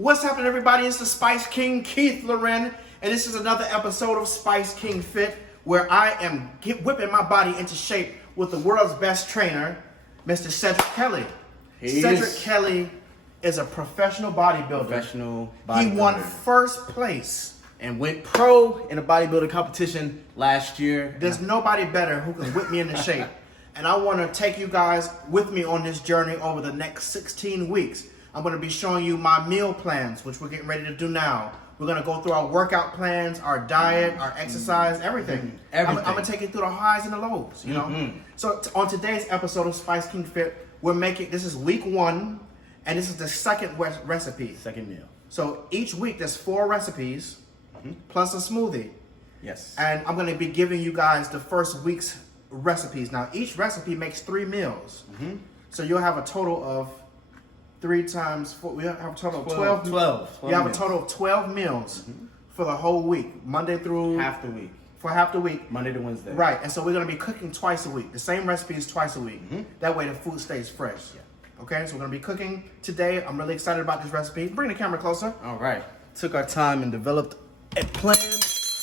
What's happening, everybody? It's the Spice King, Keith Lorren, and this is another episode of Spice King Fit, where I am whipping my body into shape with the world's best trainer, Mr. Cedric Kelly. Cedric Kelly is a professional bodybuilder. He won first place and went pro in a bodybuilding competition last year. There's nobody better who can whip me into shape. And I want to take you guys with me on this journey over the next 16 weeks. I'm going to be showing you my meal plans, which we're getting ready to do now. We're going to go through our workout plans, our diet, our exercise, everything. I'm going to take you through the highs and the lows, you know. So on today's episode of Spice King Fit, this is week 1, and this is the second recipe. Second meal. So each week there's 4 recipes, plus a smoothie. Yes. And I'm going to be giving you guys the first week's recipes. Now, each recipe makes 3 meals. So you'll have a total of 3 times 4. We have a total of 12. You have a total of 12 meals for the whole week, Monday through half the week. For half the week, Monday to Wednesday. Right, and so we're going to be cooking twice a week. The same recipe is twice a week. That way the food stays fresh. Yeah. Okay, so we're going to be cooking today. I'm really excited about this recipe. Bring the camera closer. All right. Took our time and developed a plan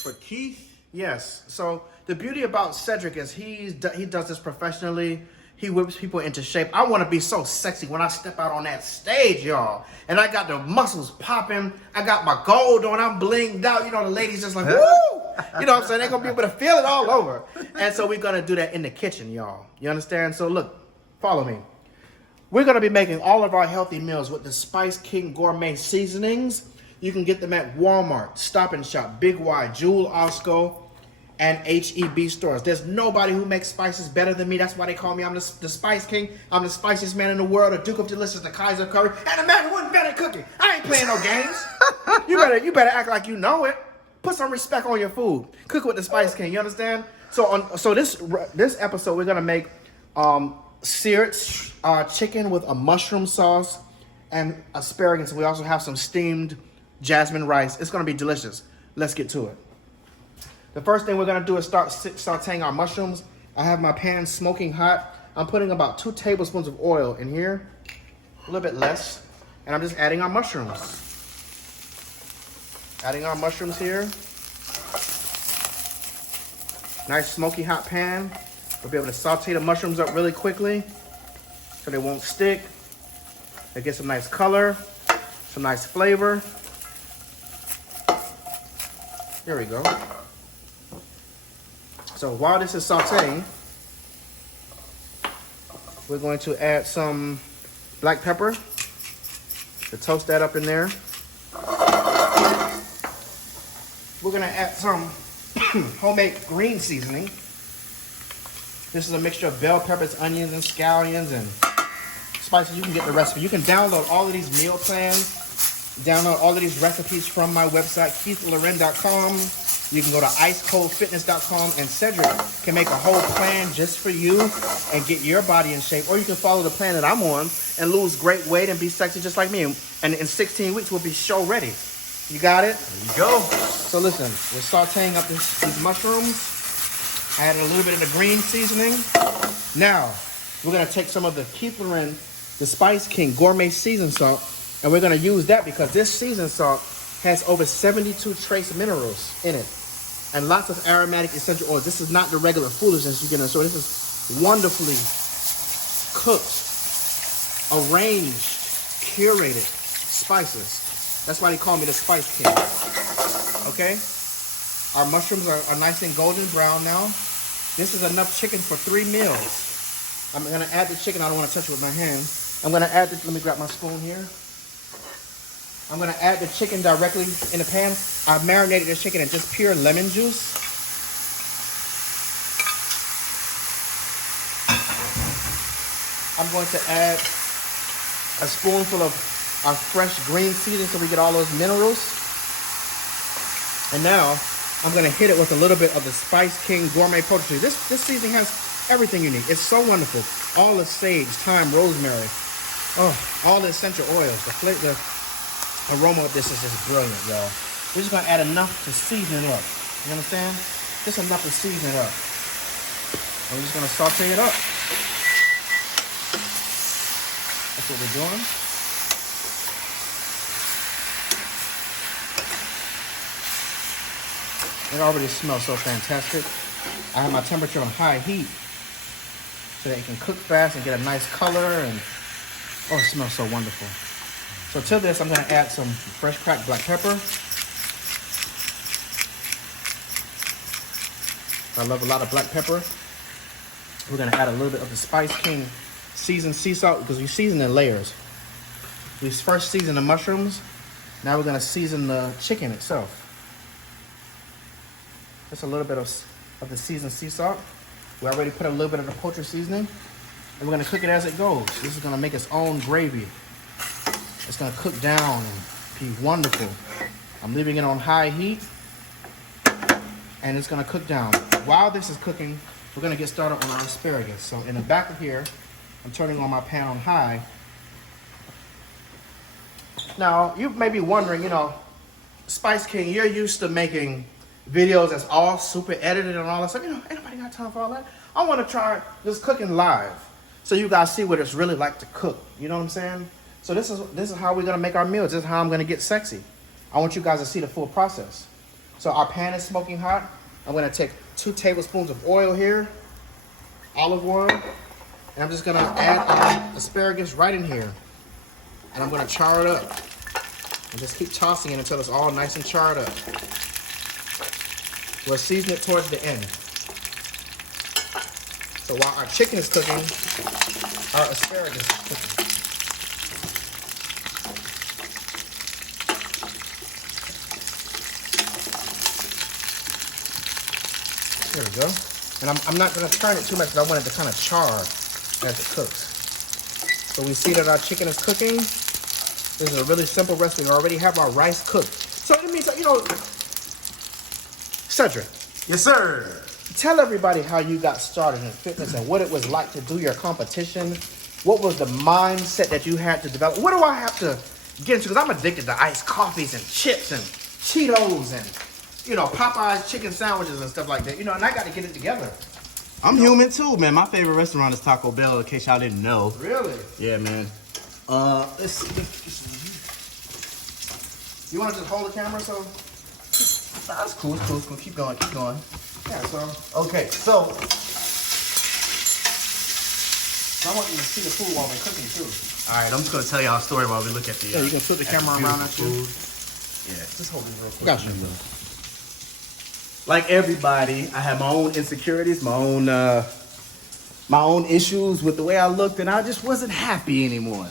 for Keith. Yes. So the beauty about Cedric is he does this professionally. He whips people into shape. I want to be so sexy when I step out on that stage, y'all. And I got the muscles popping. I got my gold on. I'm blinged out. You know, the ladies just like, woo! You know what I'm saying? They're going to be able to feel it all over. And so we're going to do that in the kitchen, y'all. You understand? So look, follow me. We're going to be making all of our healthy meals with the Spice King Gourmet Seasonings. You can get them at Walmart, Stop and Shop, Big Y, Jewel Osco, and HEB stores. There's nobody who makes spices better than me. That's why they call me. I'm the Spice King. I'm the spiciest man in the world, the Duke of Delicious, the Kaiser Curry, and the man who invented cooking. I ain't playing no games. You better act like you know it. Put some respect on your food. Cook with the Spice King. You understand? So this episode we're gonna make seared chicken with a mushroom sauce and asparagus. We also have some steamed jasmine rice. It's gonna be delicious. Let's get to it. The first thing we're going to do is start sauteing our mushrooms. I have my pan smoking hot. I'm putting about 2 tablespoons of oil in here, a little bit less, and I'm just adding our mushrooms. Adding our mushrooms here. Nice smoky hot pan. We'll be able to saute the mushrooms up really quickly so they won't stick. They get some nice color, some nice flavor. There we go. So while this is sauteing, we're going to add some black pepper to toast that up in there. We're going to add some homemade green seasoning. This is a mixture of bell peppers, onions, and scallions, and spices. You can get the recipe. You can download all of these meal plans, download all of these recipes from my website, keithlorren.com. You can go to icecoldfitness.com, and Cedric can make a whole plan just for you and get your body in shape. Or you can follow the plan that I'm on and lose great weight and be sexy just like me. And in 16 weeks, we'll be show ready. You got it? There you go. So listen, we're sauteing up these mushrooms. Adding a little bit of the green seasoning. Now, we're going to take some of the Keith Lorren, the Spice King Gourmet Seasoned Salt, and we're going to use that because this seasoned salt has over 72 trace minerals in it and lots of aromatic essential oils. This is not the regular foolishness you get in the store. This is wonderfully cooked, arranged, curated spices. That's why they call me the Spice King. Okay? Our mushrooms are nice and golden brown now. This is enough chicken for 3 meals. I'm going to add the chicken. I don't want to touch it with my hand. I'm going to add this. Let me grab my spoon here. I'm going to add the chicken directly in the pan. I marinated the chicken in just pure lemon juice. I'm going to add a spoonful of our fresh green seasoning so we get all those minerals. And now I'm going to hit it with a little bit of the Spice King Gourmet Poultry. This seasoning has everything you need. It's so wonderful. All the sage, thyme, rosemary, all the essential oils, the aroma of this is just brilliant, y'all. We're just gonna add enough to season it up. You understand? Just enough to season it up. And we're just gonna saute it up. That's what we're doing. It already smells so fantastic. I have my temperature on high heat so that it can cook fast and get a nice color, and oh, it smells so wonderful. So to this, I'm gonna add some fresh cracked black pepper. I love a lot of black pepper. We're gonna add a little bit of the Spice King seasoned sea salt because we season in layers. We first season the mushrooms. Now we're gonna season the chicken itself. Just a little bit of the seasoned sea salt. We already put a little bit of the poultry seasoning, and we're gonna cook it as it goes. This is gonna make its own gravy. It's gonna cook down and be wonderful. I'm leaving it on high heat, and it's gonna cook down. While this is cooking, we're gonna get started on our asparagus. So in the back of here, I'm turning on my pan on high. Now, you may be wondering, you know, Spice King, you're used to making videos that's all super edited and all that stuff. You know, ain't nobody got time for all that. I want to try just cooking live so you guys see what it's really like to cook. You know what I'm saying? So this is how we're gonna make our meals. This is how I'm gonna get sexy. I want you guys to see the full process. So our pan is smoking hot. I'm gonna take 2 tablespoons of oil here, olive oil, and I'm just gonna add our asparagus right in here. And I'm gonna char it up. And just keep tossing it until it's all nice and charred up. We'll season it towards the end. So while our chicken is cooking, our asparagus is cooking. There we go. And I'm not gonna turn it too much because I want it to kind of char as it cooks. So we see that our chicken is cooking. This is a really simple recipe. We already have our rice cooked. So it means, you know, Cedric. Yes, sir. Tell everybody how you got started in fitness and what it was like to do your competition. What was the mindset that you had to develop? What do I have to get into? Because I'm addicted to iced coffees and chips and Cheetos and, you know, Popeye's chicken sandwiches and stuff like that. You know, and I got to get it together. I'm human too, man. My favorite restaurant is Taco Bell, in case y'all didn't know. Really? Yeah, man. Let's see. You want to just hold the camera so? Nah, that's cool, it's cool. Keep going. Yeah, so Okay, so I want you to see the food while we're cooking too. all right, I'm just gonna tell y'all a story while we look at the. Yeah, you can flip the camera around at you. Yeah, just hold it real quick. Got you. Like everybody, I had my own insecurities, my own issues with the way I looked, and I just wasn't happy anymore.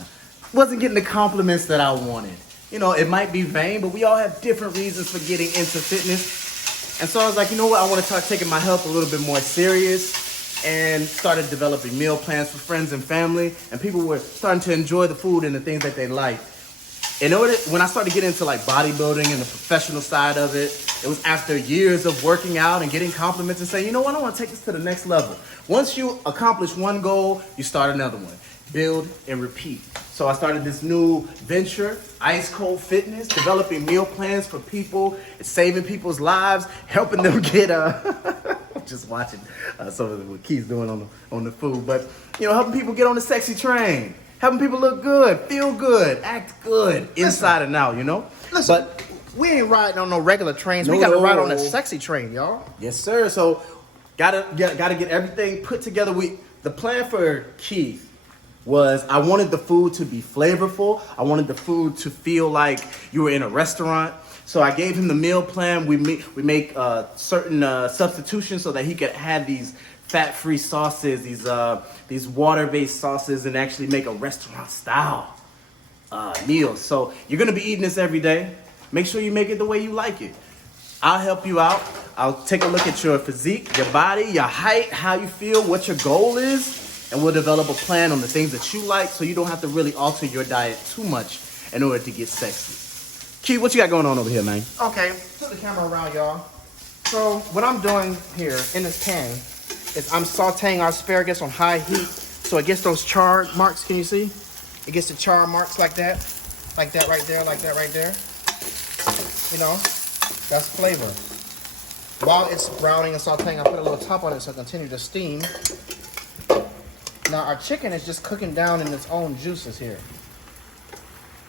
Wasn't getting the compliments that I wanted. You know, it might be vain, but we all have different reasons for getting into fitness. And so I was like, you know what? I want to start taking my health a little bit more serious, and started developing meal plans for friends and family. And people were starting to enjoy the food and the things that they like. When I started getting into like bodybuilding and the professional side of it, it was after years of working out and getting compliments and saying, you know what? I want to take this to the next level. Once you accomplish one goal, you start another one. Build and repeat. So I started this new venture, Ice Cold Fitness, developing meal plans for people, saving people's lives, helping them get just watching some of what Keith's doing on the food, but you know, helping people get on the sexy train, helping people look good, feel good, act good, inside and out, you know. But we ain't riding on no regular trains. We gotta ride on a sexy train, y'all. Yes, sir. So gotta get everything put together. The plan for Keith was I wanted the food to be flavorful. I wanted the food to feel like you were in a restaurant. So I gave him the meal plan. We make certain substitutions so that he could have these fat-free sauces, these water-based sauces, and actually make a restaurant-style meal. So you're gonna be eating this every day. Make sure you make it the way you like it. I'll help you out. I'll take a look at your physique, your body, your height, how you feel, what your goal is. And we'll develop a plan on the things that you like so you don't have to really alter your diet too much in order to get sexy. Key, what you got going on over here, man? Okay, flip the camera around, y'all. So what I'm doing here in this pan is I'm sauteing our asparagus on high heat so it gets those char marks. Can you see? It gets the char marks like that right there, like that right there. You know, that's flavor. While it's browning and sauteing, I put a little top on it so it continue to steam. Now our chicken is just cooking down in its own juices here.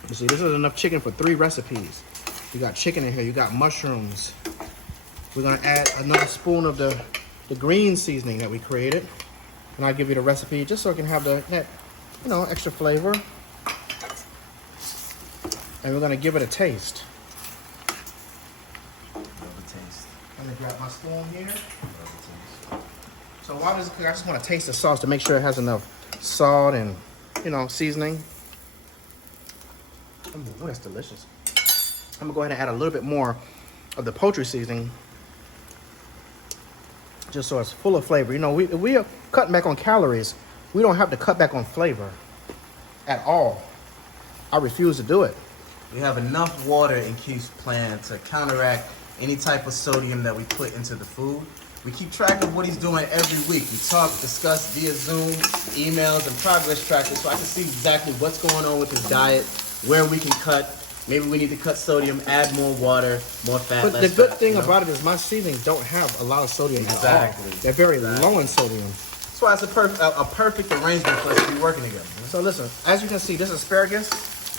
You see, this is enough chicken for 3 recipes. You got chicken in here, you got mushrooms, We're gonna add another spoon of the green seasoning that we created. And I'll give you the recipe just so it can have that extra flavor. And we're gonna give it a taste. Let me grab my spoon here. So while this is cooking, I just want to taste the sauce to make sure it has enough salt and, seasoning. Oh, that's delicious. I'm gonna go ahead and add a little bit more of the poultry seasoning, just so it's full of flavor. We are cutting back on calories. We don't have to cut back on flavor at all. I refuse to do it. We have enough water in Keith's plan to counteract any type of sodium that we put into the food. We keep track of what he's doing every week. We talk, discuss via Zoom, emails, and progress trackers, so I can see exactly what's going on with his diet, where we can cut. Maybe we need to cut sodium, add more water, more fat, But less the good fat, thing about it is my seasonings don't have a lot of sodium Exactly. at all. They're very low in sodium. That's why it's a perfect arrangement for us to be working together. So listen, as you can see, this asparagus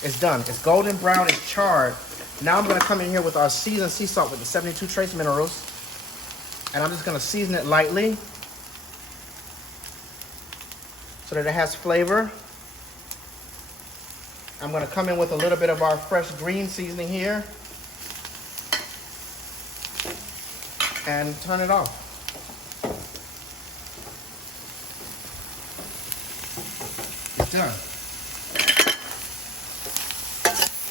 is done. It's golden brown, it's charred. Now I'm gonna come in here with our seasoned sea salt with the 72 trace minerals. And I'm just gonna season it lightly so that it has flavor. I'm gonna come in with a little bit of our fresh green seasoning here and turn it off. It's done.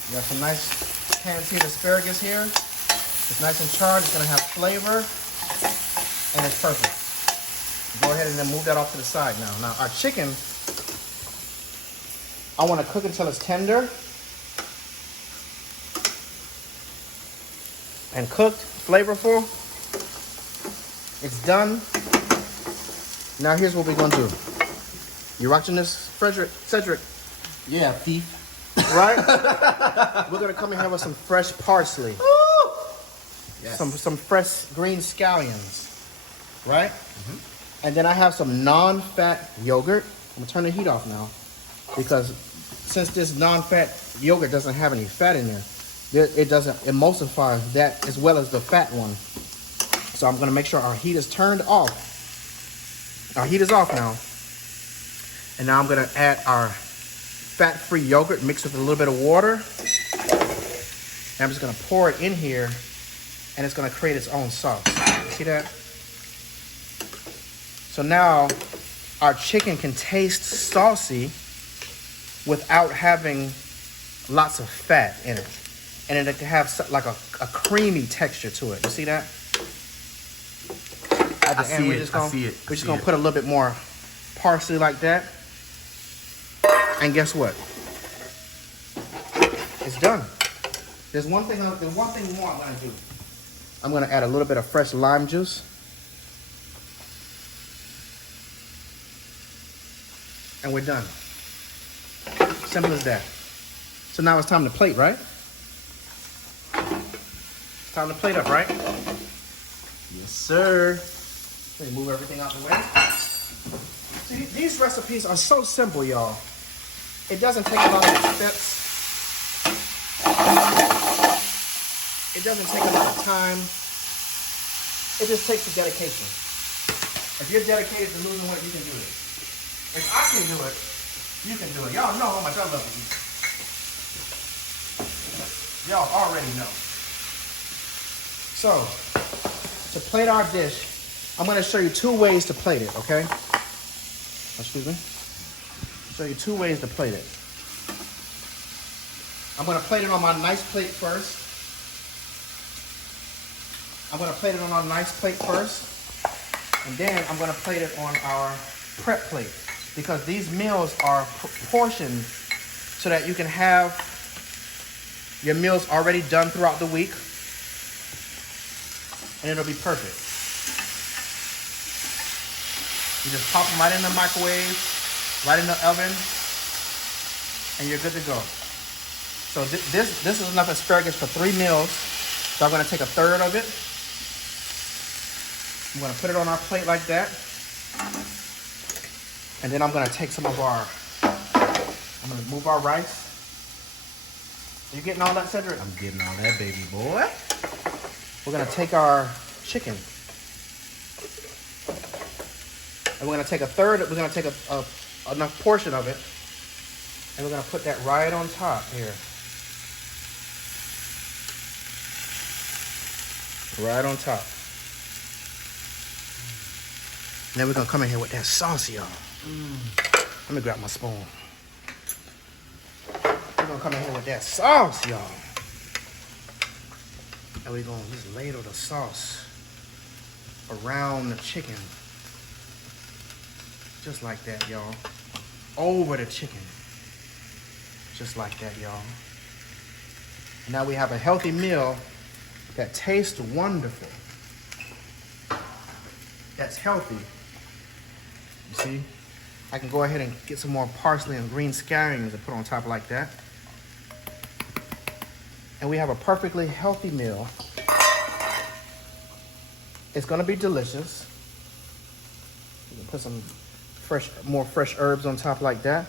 You got some nice pan-seared asparagus here. It's nice and charred, it's gonna have flavor, and it's perfect. Go ahead and then move that off to the side now. Now our chicken, I wanna cook until it's tender and cooked, flavorful. It's done. Now here's what we're gonna do. You watching this, Cedric? Yeah, thief. Right? We're gonna come in here with some fresh parsley. Yes. Some fresh green scallions, right? And then I have some non-fat yogurt. I'm gonna turn the heat off now because since this non-fat yogurt doesn't have any fat in there, it doesn't emulsify that as well as the fat one. So I'm gonna make sure our heat is turned off. Our heat is off now. And now I'm gonna add our fat-free yogurt mixed with a little bit of water. And I'm just gonna pour it in here and it's gonna create its own sauce. See that? So now our chicken can taste saucy without having lots of fat in it. And it can have like a creamy texture to it. You see that? At the end, we're just gonna put a little bit more parsley like that. And guess what? It's done. There's one thing more I'm gonna do. I'm gonna add a little bit of fresh lime juice. And we're done. Simple as that. So now it's time to plate, right? It's time to plate up, right? Yes, sir. Let me move everything out the way. See, these recipes are so simple, y'all. It doesn't take a lot of steps. It doesn't take a lot of time. It just takes the dedication. If you're dedicated to losing weight, you can do it. If I can do it, you can do it. Y'all know how much I love to eat. Y'all already know. So, to plate our dish, I'm going to show you 2 ways to plate it, okay? Excuse me. Show you 2 ways to plate it. I'm going to plate it on my nice plate first. I'm going to plate it on our nice plate first. And then I'm going to plate it on our prep plate. Because these meals are portioned so that you can have your meals already done throughout the week. And it'll be perfect. You just pop them right in the microwave, right in the oven, and you're good to go. So this is enough asparagus for 3 meals. So I'm gonna take 1/3 of it. I'm gonna put it on our plate like that. And then I'm gonna take I'm gonna move our rice. Are you getting all that, Cedric? I'm getting all that, baby boy. We're gonna take our chicken. And we're gonna take a third. We're gonna take enough portion of it, and we're gonna put that right on top here. Right on top. And then we're gonna come in here with that sauce, y'all. Let me grab my spoon. We're gonna come in here with that sauce, y'all. And we're gonna just ladle the sauce around the chicken. Just like that, y'all. Over the chicken. Just like that, y'all. And now we have a healthy meal that tastes wonderful. That's healthy. You see? I can go ahead and get some more parsley and green scallions and put on top like that. And we have a perfectly healthy meal. It's gonna be delicious. You can put some more fresh herbs on top like that.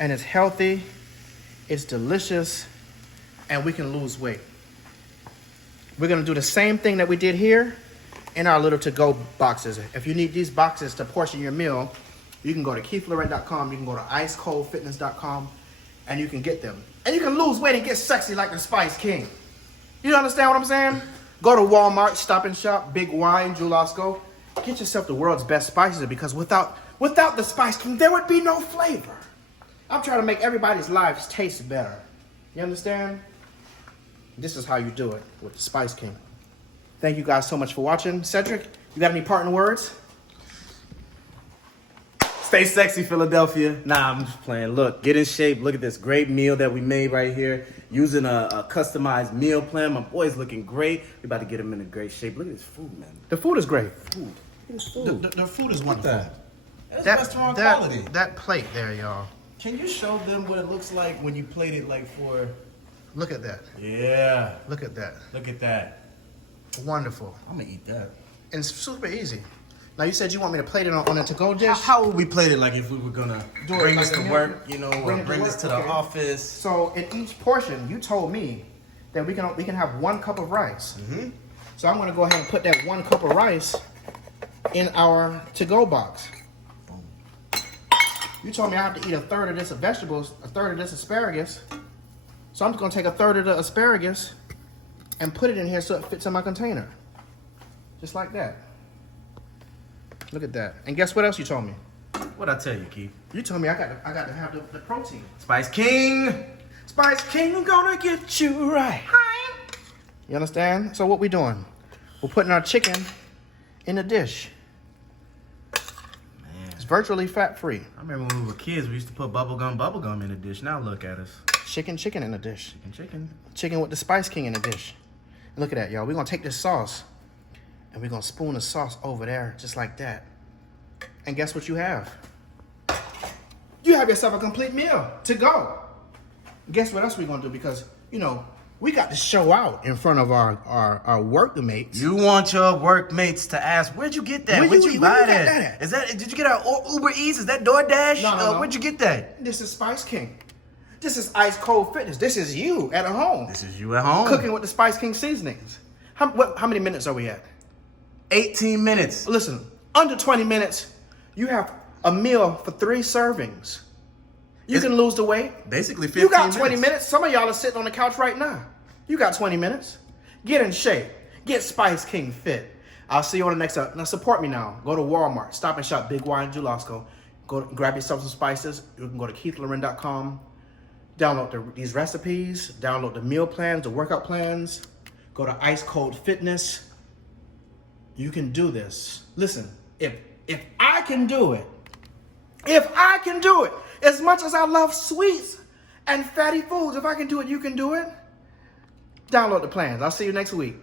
And it's healthy, it's delicious, and we can lose weight. We're gonna do the same thing that we did here in our little to-go boxes. If you need these boxes to portion your meal, you can go to KeithLorren.com, you can go to icecoldfitness.com, and you can get them. And you can lose weight and get sexy like the Spice King. You understand what I'm saying? Go to Walmart, Stop and Shop, Big Wine, Julasco. Get yourself the world's best spices, because without the Spice King, there would be no flavor. I'm trying to make everybody's lives taste better. You understand? This is how you do it with the Spice King. Thank you guys so much for watching. Cedric, you got any parting words? Stay sexy, Philadelphia. Nah, I'm just playing. Look, get in shape. Look at this great meal that we made right here. Using a customized meal plan. My boy's looking great. We about to get him in a great shape. Look at this food, man. The food is great. Food. Look at this food. The food is wonderful. That's restaurant quality. That plate there, y'all. Can you show them what it looks like when you plate it like for... Look at that. Yeah. Look at that. Look at that. Wonderful. I'm gonna eat that. And it's super easy. Now, you said you want me to plate it on a to-go dish? How would we plate it, like if we were gonna bring this to work, you know, or bring this to the office? So in each portion, you told me that we can have 1 cup of rice. Mm-hmm. So I'm gonna go ahead and put that 1 cup of rice in our to-go box. You told me I have to eat a third of this of vegetables, a third of this asparagus. So I'm just gonna take a third of the asparagus and put it in here so it fits in my container. Just like that. Look at that. And guess what else you told me? What'd I tell you, Keith? You told me I got to have the protein. Spice King! Spice King, I'm gonna get you right. Hi. You understand? So what we doing? We're putting our chicken in a dish. Man. It's virtually fat-free. I remember when we were kids, we used to put bubblegum in a dish. Now look at us. Chicken in a dish. Chicken. Chicken with the Spice King in a dish. And look at that, y'all. We're gonna take this sauce and we're gonna spoon the sauce over there just like that. And guess what you have? You have yourself a complete meal to go. Guess what else we're gonna do? Because, you know, we got to show out in front of our workmates. You want your workmates to ask, where'd you get that? Where'd you buy that? Is that? Did you get our Uber Eats? Is that DoorDash? No. Where'd you get that? This is Spice King. This is Ice Cold Fitness. This is you at home. This is you at home. Cooking with the Spice King seasonings. How many minutes are we at? 18 minutes. Listen, under 20 minutes, you have a meal for 3 servings. You can lose the weight. Basically 15 You got 20 minutes. Some of y'all are sitting on the couch right now. You got 20 minutes. Get in shape. Get Spice King fit. I'll see you on the next episode. Now support me now. Go to Walmart, Stop and Shop, Big Wine, Julasco. Go grab yourself some spices. You can go to KeithLorren.com. Download these recipes. Download the meal plans, the workout plans. Go to Ice Cold Fitness. You can do this. Listen, if I can do it, as much as I love sweets and fatty foods, if I can do it, you can do it. Download the plans. I'll see you next week.